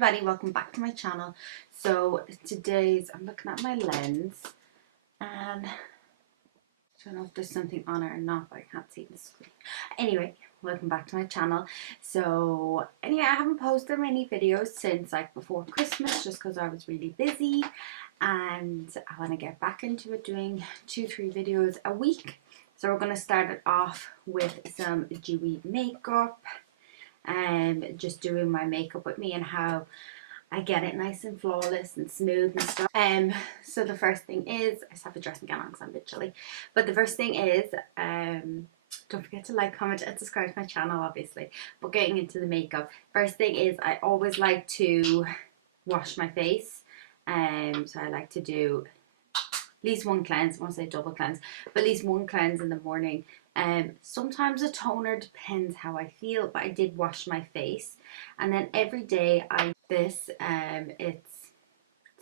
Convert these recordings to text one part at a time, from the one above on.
Everybody, welcome back to my channel. So I'm looking at my lens and I don't know if there's something on it or not, but I can't see the screen. Anyway, welcome back to my channel. I haven't posted many videos since like before Christmas just because I was really busy, and I want to get back into it, doing 2-3 videos a week. So we're going to start it off with some dewy makeup and just doing my makeup with me and how I get it nice and flawless and smooth and stuff. So the first thing is, I just have a dressing gown on because I'm a bit chilly. But the first thing is, don't forget to like, comment and subscribe to my channel obviously. But getting into the makeup, first thing is I always like to wash my face. So I like to do at least one cleanse. I won't say double cleanse, but at least one cleanse in the morning. Sometimes a toner, depends how I feel, but I did wash my face, and then every day I this it's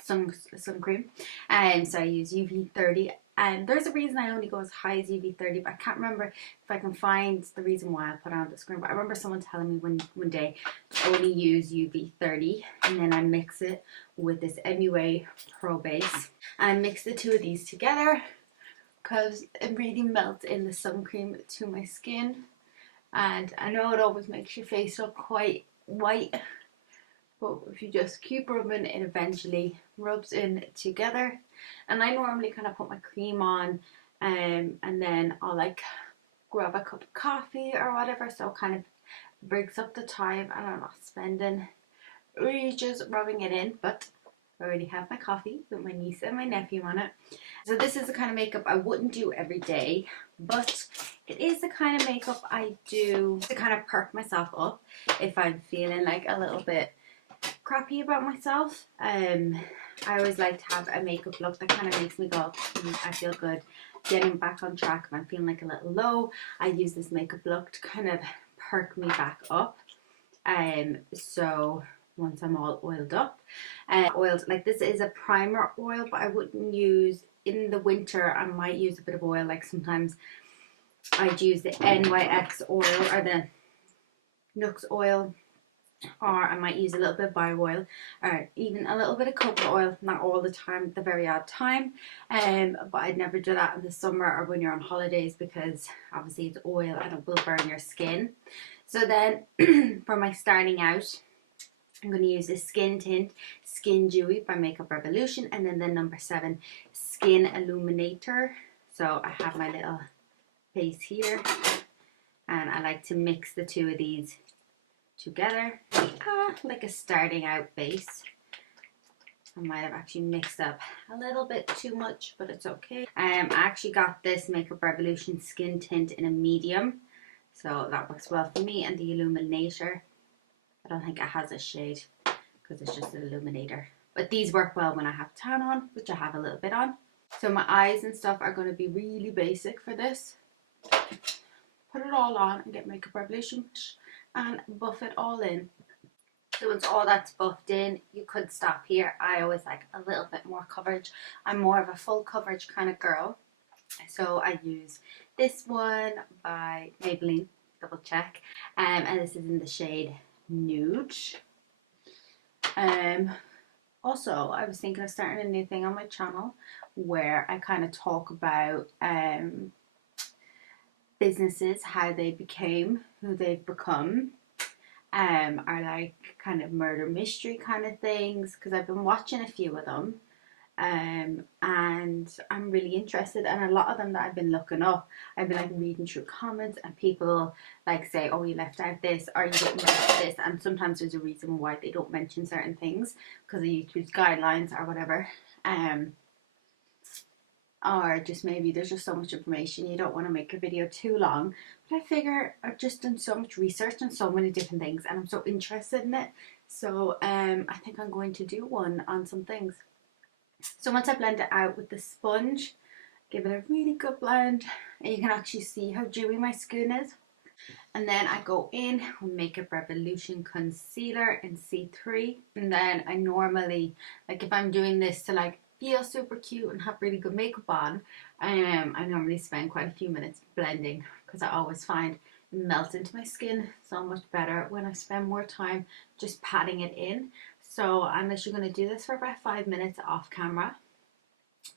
sun cream, and so I use UV30, and there's a reason I only go as high as UV30, but I can't remember if I can find the reason why I put it on the screen. But I remember someone telling me one day to only use UV30, and then I mix it with this MUA Pro Base, and I mix the two of these together because it really melts in the sun cream to my skin. And I know it always makes your face look quite white, but if you just keep rubbing, it eventually rubs in together. And I normally kind of put my cream on, and then I'll like grab a cup of coffee or whatever, so it kind of breaks up the time and I'm not spending ages rubbing it in. But I already have my coffee with my niece and my nephew on it. So this is the kind of makeup I wouldn't do every day, but it is the kind of makeup I do to kind of perk myself up if I'm feeling like a little bit crappy about myself. I always like to have a makeup look that kind of makes me go, I feel good, getting back on track. If I'm feeling like a little low, I use this makeup look to kind of perk me back up. So once I'm all oiled up, like this is a primer oil, but I wouldn't use in the winter. I might use a bit of oil, like sometimes I'd use the NYX oil or the Nux oil, or I might use a little bit of bio oil or even a little bit of coconut oil, not all the time, the very odd time. But I'd never do that in the summer or when you're on holidays, because obviously it's oil and it will burn your skin. So then for my starting out, I'm going to use this skin tint, Skin Dewy by Makeup Revolution, and then the number 7 Skin Illuminator. So I have my little base here, and I like to mix the two of these together, like a starting out base. I might have actually mixed up a little bit too much, but it's okay. I actually got this Makeup Revolution skin tint in a medium, so that works well for me. And the illuminator, I don't think it has a shade because it's just an illuminator, but these work well when I have tan on, which I have a little bit on. So my eyes and stuff are going to be really basic for this. Put it all on and get Makeup Revolution and buff it all in. So once all that's buffed in, you could stop here. I always like a little bit more coverage. I'm more of a full coverage kind of girl, so I use this one by Maybelline, double check, and this is in the shade Nude. Also, I was thinking of starting a new thing on my channel where I kind of talk about businesses, how they became who they've become, are like kind of murder mystery kind of things, because I've been watching a few of them, and I'm really interested. And a lot of them that I've been looking up, I've been like reading through comments, and people like say, oh, you left out this, or you didn't mention this, and sometimes there's a reason why they don't mention certain things because of YouTube's guidelines or whatever, or just maybe there's just so much information you don't want to make a video too long. But I figure I've just done so much research on so many different things and I'm so interested in it, so I think I'm going to do one on some things. So once I blend it out with the sponge, give it a really good blend, and you can actually see how dewy my skin is. And then I go in with Makeup Revolution concealer in C3, and then I normally, like if I'm doing this to like feel super cute and have really good makeup on, I normally spend quite a few minutes blending, because I always find it melts into my skin so much better when I spend more time just patting it in. So I'm literally going to do this for about 5 minutes off camera.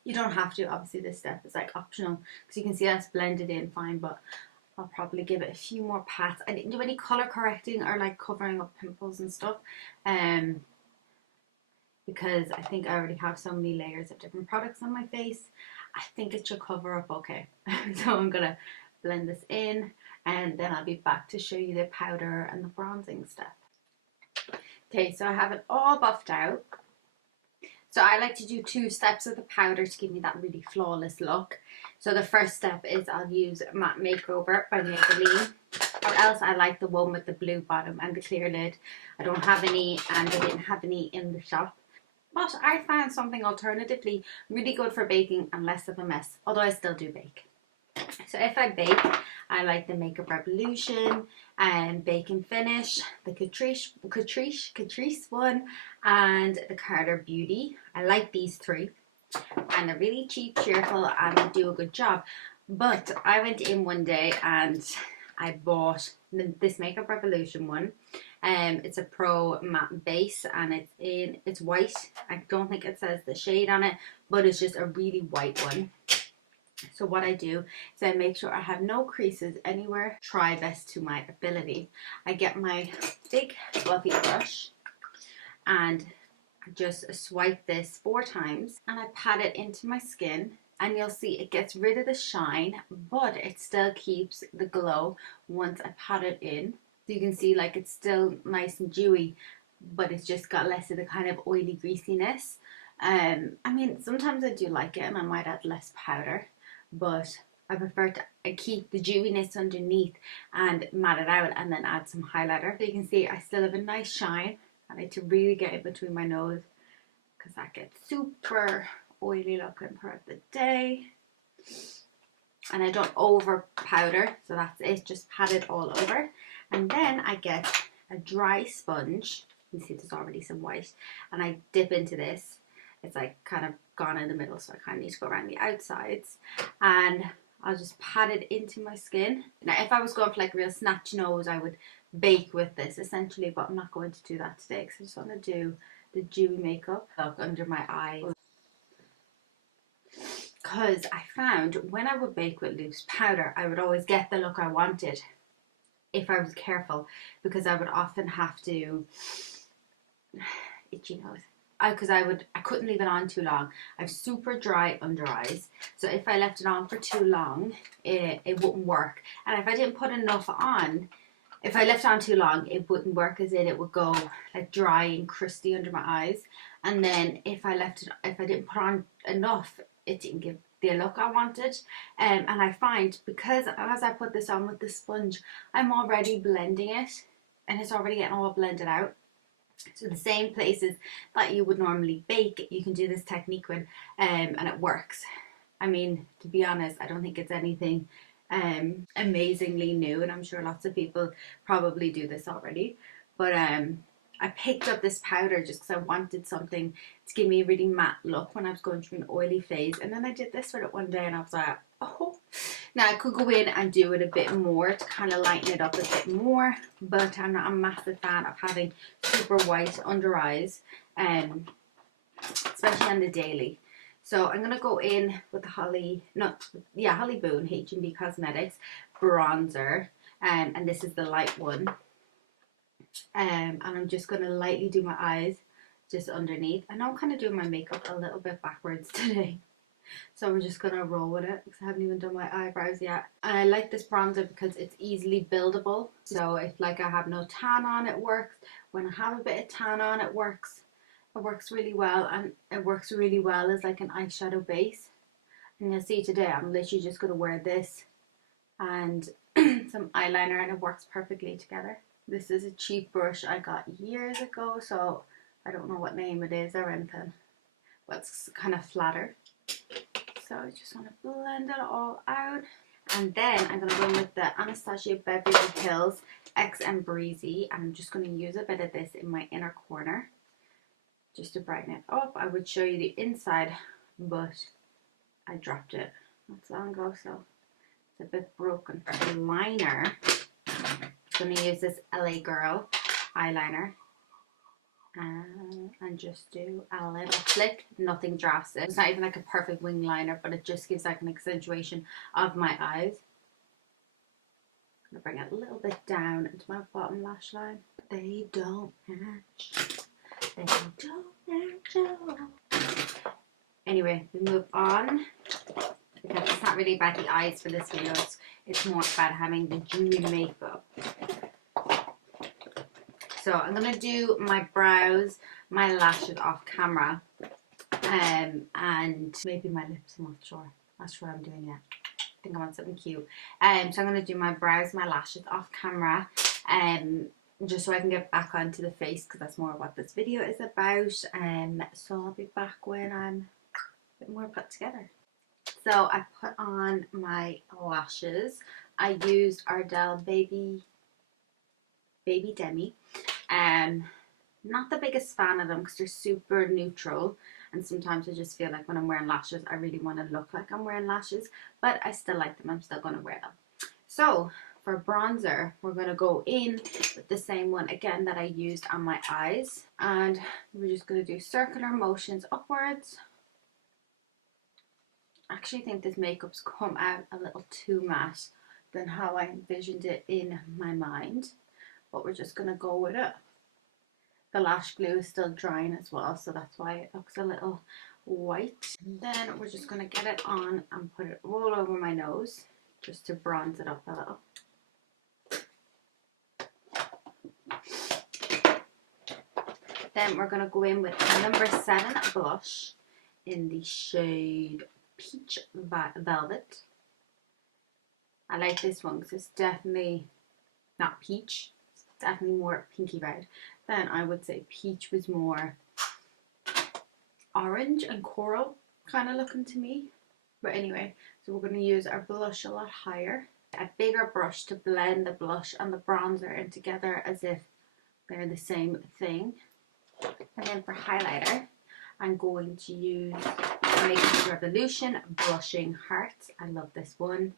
You don't have to, obviously this step is like optional because you can see that's blended in fine, but I'll probably give it a few more pats. I didn't do any color correcting or like covering up pimples and stuff, because I think I already have so many layers of different products on my face. I think it should cover up okay. So I'm gonna blend this in and then I'll be back to show you the powder and the bronzing step. Okay, so I have it all buffed out. So I like to do 2 steps of the powder to give me that really flawless look. So the first step is I'll use Matte Makeover by Maybelline, or else I like the one with the blue bottom and the clear lid. I don't have any, and I didn't have any in the shop. But I found something alternatively really good for baking and less of a mess, although I still do bake. So if I bake, I like the Makeup Revolution and Bake and Finish, the Catrice one, and the Carter Beauty. I like these 3, and they're really cheap, cheerful, and they do a good job. But I went in one day and I bought this Makeup Revolution one. It's a pro matte base and it's white. I don't think it says the shade on it, but it's just a really white one. So what I do is I make sure I have no creases anywhere. Try best to my ability. I get my big fluffy brush and I just swipe this 4 times and I pat it into my skin, and you'll see it gets rid of the shine, but it still keeps the glow once I pat it in. So you can see like it's still nice and dewy, but it's just got less of the kind of oily greasiness. I mean, sometimes I do like it and I might add less powder, but I prefer to keep the dewiness underneath and matte it out and then add some highlighter. So you can see I still have a nice shine. I need to really get it between my nose because that gets super oily looking throughout the day. And I don't over powder, so that's it, just pat it all over. And then I get a dry sponge. You can see there's already some white, and I dip into this. It's like kind of gone in the middle, so I kind of need to go around the outsides, and I'll just pat it into my skin. Now if I was going for like a real snatch nose, I would bake with this essentially, but I'm not going to do that today because I just want to do the dewy makeup look under my eyes. Because I found when I would bake with loose powder, I would always get the look I wanted if I was careful, because I would often have to itchy nose. Because I couldn't leave it on too long. I have super dry under eyes, so if I left it on for too long, it wouldn't work. And if I didn't put enough on, if I left it on too long, it wouldn't work, as in it would go like dry and crusty under my eyes. And then if I didn't put on enough, it didn't give the look I wanted. And I find, because as I put this on with the sponge, I'm already blending it and it's already getting all blended out. So the same places that you would normally bake, you can do this technique with, and it works. I mean, to be honest, I don't think it's anything amazingly new, and I'm sure lots of people probably do this already. But I picked up this powder just because I wanted something to give me a really matte look when I was going through an oily phase. And then I did this with it one day and I was like, oh. Now I could go in and do it a bit more to kind of lighten it up a bit more, but I'm not a massive fan of having super white under eyes, especially on the daily. So I'm going to go in with the Holly Boone H&B Cosmetics bronzer, and this is the light one. And I'm just going to lightly do my eyes just underneath. I know I'm kind of doing my makeup a little bit backwards today, so we're just going to roll with it because I haven't even done my eyebrows yet. And I like this bronzer because it's easily buildable. So if like I have no tan on, it works. When I have a bit of tan on, it works. It works really well, and it works really well as like an eyeshadow base. And you'll see today I'm literally just going to wear this and some eyeliner, and it works perfectly together. This is a cheap brush I got years ago, so I don't know what name it is or anything, but it's kind of flatter. So I just want to blend it all out. And then I'm going to go in with the Anastasia Beverly Hills X and Breezy, and I'm just going to use a bit of this in my inner corner just to brighten it up. I would show you the inside, but I dropped it not so long ago, so it's a bit broken. For a liner, I'm going to use this LA Girl eyeliner. and just do a little flick, nothing drastic. It's not even like a perfect wing liner, but it just gives like an accentuation of my eyes. I'm gonna bring it a little bit down into my bottom lash line. They don't match. They don't match at all. Anyway, we move on. Because it's not really about the eyes for this video, it's more about having the dewy makeup. So I'm going to do my brows, my lashes off camera, and maybe my lips, I'm not sure. Not sure what I'm doing yet. I think I want something cute. So I'm going to do my brows, my lashes off camera, just so I can get back onto the face, because that's more what this video is about. So I'll be back when I'm a bit more put together. So I put on my lashes. I used Ardell Baby Demi. Not the biggest fan of them because they're super neutral, and sometimes I just feel like when I'm wearing lashes I really want to look like I'm wearing lashes, but I still like them. I'm still going to wear them. So for bronzer, we're going to go in with the same one again that I used on my eyes, and we're just going to do circular motions upwards. I actually think this makeup's come out a little too matte than how I envisioned it in my mind, but we're just going to go with it. The lash glue is still drying as well, so that's why it looks a little white. And then we're just going to get it on and put it all over my nose just to bronze it up a little. Then we're going to go in with number 7 blush in the shade Peach Velvet. I like this one because it's definitely not peach, it's definitely more pinky red. Then I would say peach was more orange and coral kind of looking to me. But anyway, so we're going to use our blush a lot higher. A bigger brush to blend the blush and the bronzer in together as if they're the same thing. And then for highlighter, I'm going to use Makeup Revolution Blushing Hearts. I love this one.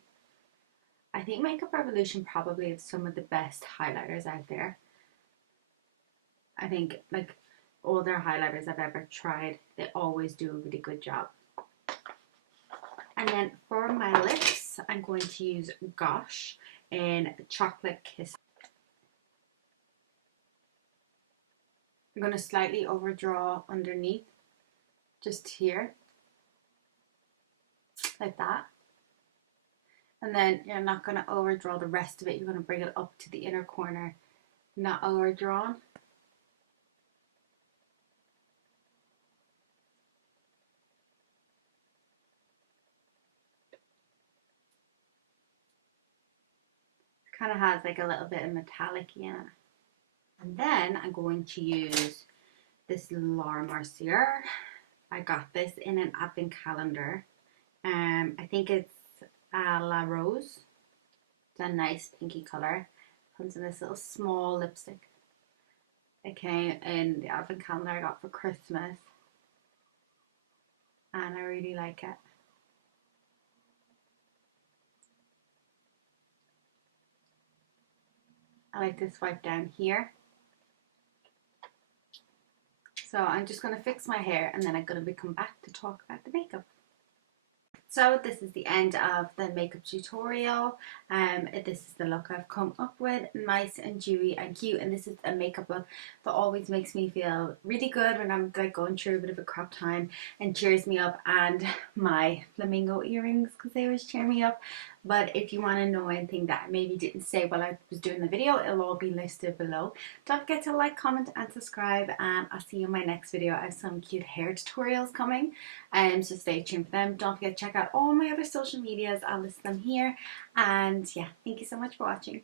I think Makeup Revolution probably is some of the best highlighters out there. I think like all their highlighters I've ever tried, they always do a really good job. And then for my lips, I'm going to use Gosh in Chocolate Kiss. I'm going to slightly overdraw underneath, just here, like that. And then you're not going to overdraw the rest of it. You're going to bring it up to the inner corner, not overdrawn. It kind of has like a little bit of metallic in it. And then I'm going to use this Laura Mercier. I got this in an advent calendar. I think it's La Rose. It's a nice pinky colour. Comes in this little small lipstick. It came in the advent calendar I got for Christmas. And I really like it. I like this swipe down here. So I'm just going to fix my hair and then I'm going to come back to talk about the makeup. So this is the end of the makeup tutorial. This is the look I've come up with, nice and dewy and cute, and this is a makeup look that always makes me feel really good when I'm like going through a bit of a crap time and cheers me up, and my flamingo earrings because they always cheer me up. But if you want to know anything that I maybe didn't say while I was doing the video, it'll all be listed below. Don't forget to like, comment and subscribe, and I'll see you in my next video. I have some cute hair tutorials coming, so stay tuned for them. Don't forget to check out all my other social medias. I'll list them here, and yeah, thank you so much for watching.